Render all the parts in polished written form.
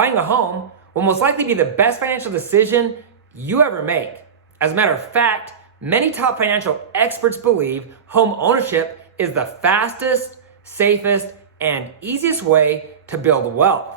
Buying a home will most likely be the best financial decision you ever make. As a matter of fact, many top financial experts believe home ownership is the fastest, safest, and easiest way to build wealth.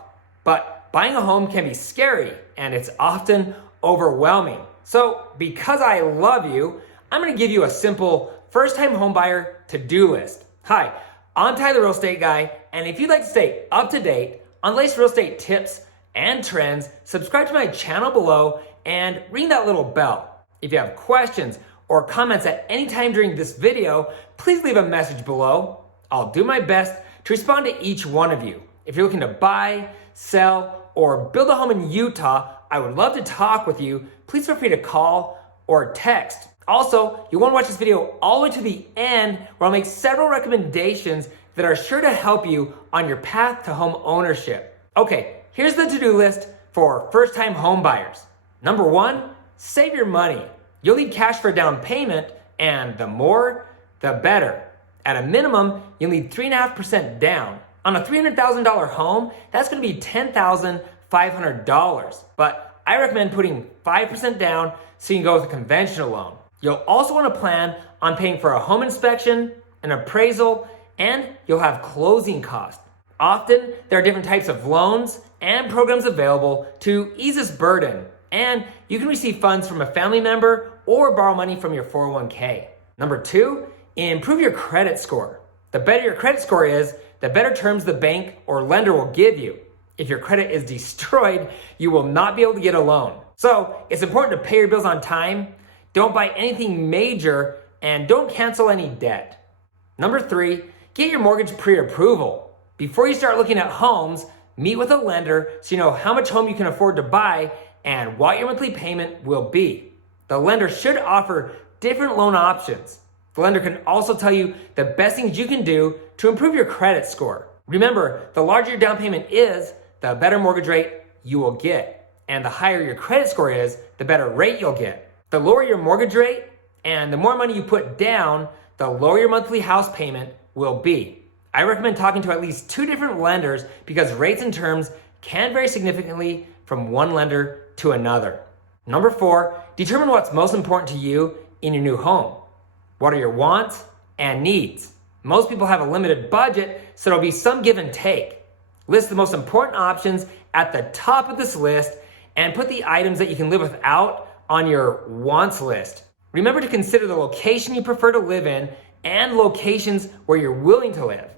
But buying a home can be scary and it's often overwhelming. So because I love you, I'm gonna give you a simple first-time homebuyer to-do list. Hi, I'm Ty the Real Estate Guy, and if you'd like to stay up to date on latest real estate tips and trends, subscribe to my channel below and ring that little bell. If you have questions or comments at any time during this video, please leave a message below. I'll do my best to respond to each one of you. If you're looking to buy, sell, or build a home in Utah, I would love to talk with you. Please feel free to call or text. Also, you'll want to watch this video all the way to the end, where I'll make several recommendations that are sure to help you on your path to home ownership. Okay, here's the to-do list for first-time home buyers. Number 1, save your money. You'll need cash for a down payment, and the more, the better. At a minimum, you'll need 3.5% down. On a $300,000 home, that's going to be $10,500. But I recommend putting 5% down so you can go with a conventional loan. You'll also want to plan on paying for a home inspection, an appraisal, and you'll have closing costs. Often, there are different types of loans and programs available to ease this burden, and you can receive funds from a family member or borrow money from your 401k. Number 2, improve your credit score. The better your credit score is, the better terms the bank or lender will give you. If your credit is destroyed, you will not be able to get a loan. So it's important to pay your bills on time, don't buy anything major, and don't cancel any debt. Number 3, get your mortgage pre-approval. Before you start looking at homes, meet with a lender so you know how much home you can afford to buy and what your monthly payment will be. The lender should offer different loan options. The lender can also tell you the best things you can do to improve your credit score. Remember, the larger your down payment is, the better mortgage rate you will get. And the higher your credit score is, the better rate you'll get. The lower your mortgage rate and the more money you put down, the lower your monthly house payment will be. I recommend talking to at least 2 different lenders because rates and terms can vary significantly from one lender to another. Number 4, determine what's most important to you in your new home. What are your wants and needs? Most people have a limited budget, so there'll be some give and take. List the most important options at the top of this list and put the items that you can live without on your wants list. Remember to consider the location you prefer to live in and locations where you're willing to live.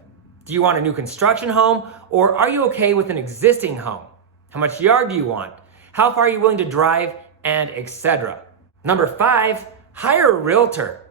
Do you want a new construction home, or are you okay with an existing home? How much yard do you want? How far are you willing to drive, and etc. Number 5, hire a realtor.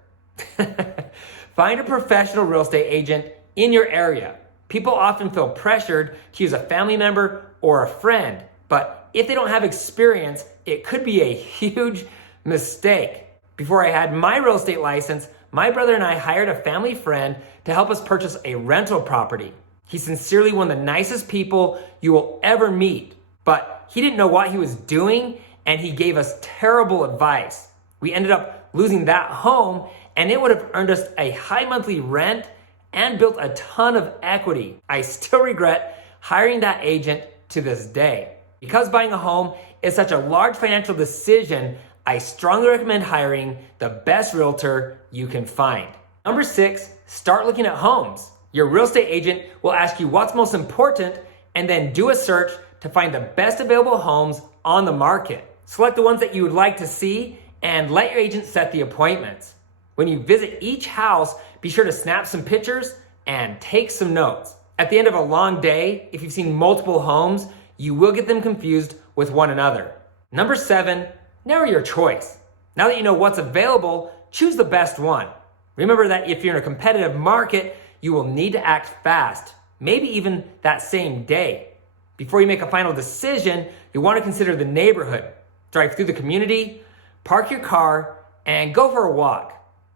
Find a professional real estate agent in your area. People often feel pressured to use a family member or a friend, but if they don't have experience, it could be a huge mistake. Before I had my real estate license, my brother and I hired a family friend to help us purchase a rental property. He's sincerely one of the nicest people you will ever meet, but he didn't know what he was doing and he gave us terrible advice. We ended up losing that home, and it would have earned us a high monthly rent and built a ton of equity. I still regret hiring that agent to this day. Because buying a home is such a large financial decision, I strongly recommend hiring the best realtor you can find. Number 6, start looking at homes. Your real estate agent will ask you what's most important and then do a search to find the best available homes on the market. Select the ones that you would like to see and let your agent set the appointments. When you visit each house, be sure to snap some pictures and take some notes. At the end of a long day, if you've seen multiple homes, you will get them confused with one another. Number 7, narrow your choice. Now that you know what's available, choose the best one. Remember that if you're in a competitive market, you will need to act fast, maybe even that same day. Before you make a final decision, you want to consider the neighborhood. Drive through the community, park your car, and go for a walk.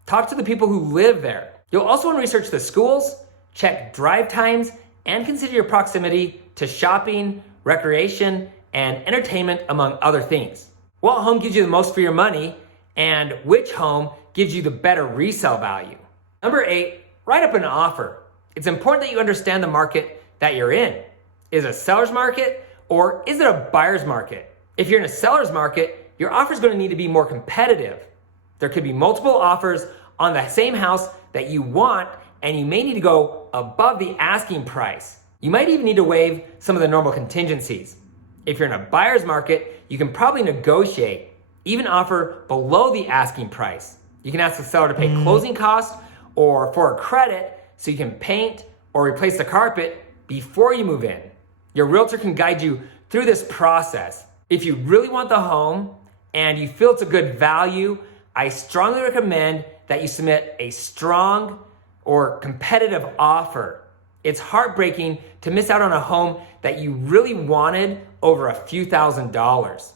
Talk to the people who live there. You'll also want to research the schools, check drive times, and consider your proximity to shopping, recreation, and entertainment, among other things. What home gives you the most for your money, and which home gives you the better resale value? Number 8, write up an offer. It's important that you understand the market that you're in. Is it a seller's market Or is it a buyer's market? If you're in a seller's market, your offer is going to need to be more competitive. There could be multiple offers on the same house that you want, and you may need to go above the asking price. You might even need to waive some of the normal contingencies. If you're in a buyer's market, you can probably negotiate, even offer below the asking price. You can ask the seller to pay closing costs or for a credit so you can paint or replace the carpet before you move in. Your realtor can guide you through this process. If you really want the home and you feel it's a good value, I strongly recommend that you submit a strong or competitive offer. It's heartbreaking to miss out on a home that you really wanted over a few $1,000s.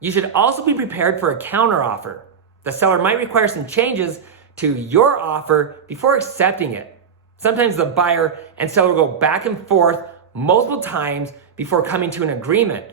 You should also be prepared for a counteroffer. The seller might require some changes to your offer before accepting it. Sometimes the buyer and seller will go back and forth multiple times before coming to an agreement.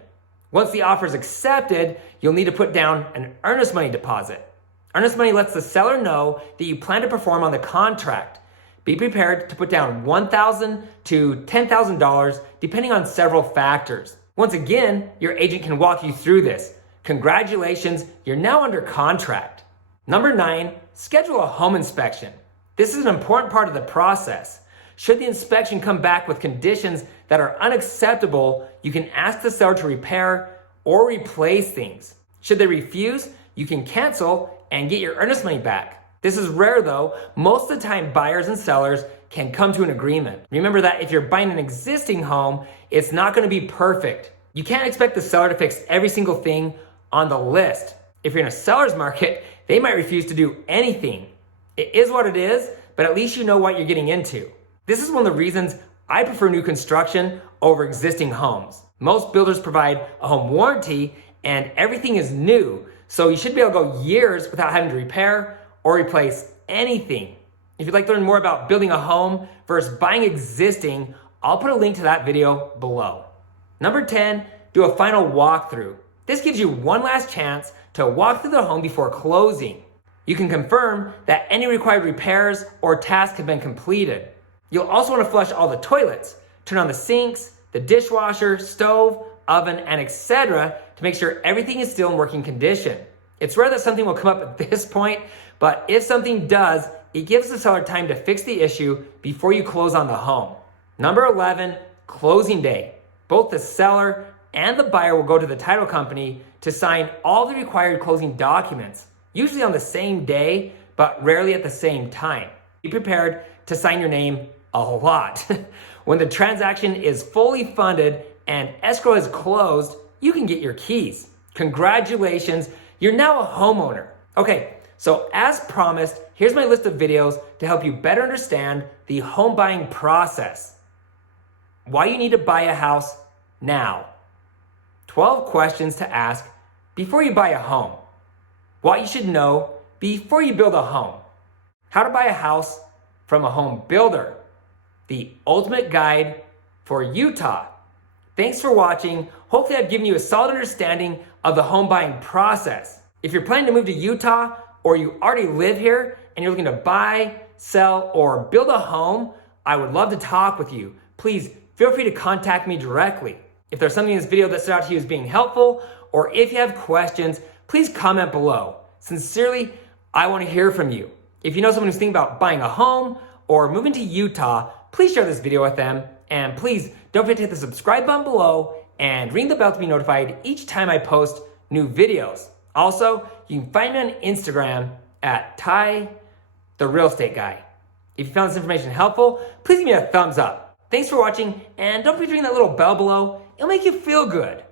Once the offer is accepted, you'll need to put down an earnest money deposit. Earnest money lets the seller know that you plan to perform on the contract. Be prepared to put down $1,000 to $10,000 depending on several factors. Once again, your agent can walk you through this. Congratulations, you're now under contract. Number 9, schedule a home inspection. This is an important part of the process. Should the inspection come back with conditions that are unacceptable, you can ask the seller to repair or replace things. Should they refuse, you can cancel and get your earnest money back. This is rare though. Most of the time, buyers and sellers can come to an agreement. Remember that if you're buying an existing home, it's not going to be perfect. You can't expect the seller to fix every single thing on the list. If you're in a seller's market, they might refuse to do anything. It is what it is, but at least you know what you're getting into. This is one of the reasons I prefer new construction over existing homes. Most builders provide a home warranty and everything is new, so you should be able to go years without having to repair or replace anything. If you'd like to learn more about building a home versus buying existing, I'll put a link to that video below. Number 10, do a final walkthrough. This gives you one last chance to walk through the home before closing. You can confirm that any required repairs or tasks have been completed. You'll also want to flush all the toilets, turn on the sinks, the dishwasher, stove, oven, and etc. to make sure everything is still in working condition. It's rare that something will come up at this point, but if something does, it gives the seller time to fix the issue before you close on the home. Number 11, closing day. Both the seller and the buyer will go to the title company to sign all the required closing documents, usually on the same day, but rarely at the same time. Be prepared to sign your name a lot. When the transaction is fully funded and escrow is closed, you can get your keys. Congratulations, you're now a homeowner. Okay, so as promised, here's my list of videos to help you better understand the home buying process. Why you need to buy a house now. 12 questions to ask before you buy a home. What you should know before you build a home. How to buy a house from a home builder. The ultimate guide for Utah. Thanks for watching. Hopefully I've given you a solid understanding of the home buying process. If you're planning to move to Utah or you already live here and you're looking to buy, sell, or build a home, I would love to talk with you. Please feel free to contact me directly. If there's something in this video that stood out to you as being helpful, or if you have questions, please comment below. Sincerely, I want to hear from you. If you know someone who's thinking about buying a home or moving to Utah, please share this video with them. And please don't forget to hit the subscribe button below and ring the bell to be notified each time I post new videos. Also, you can find me on Instagram at Ty, the real estate guy. If you found this information helpful, please give me a thumbs up. Thanks for watching, and don't forget to ring that little bell below. It'll make you feel good.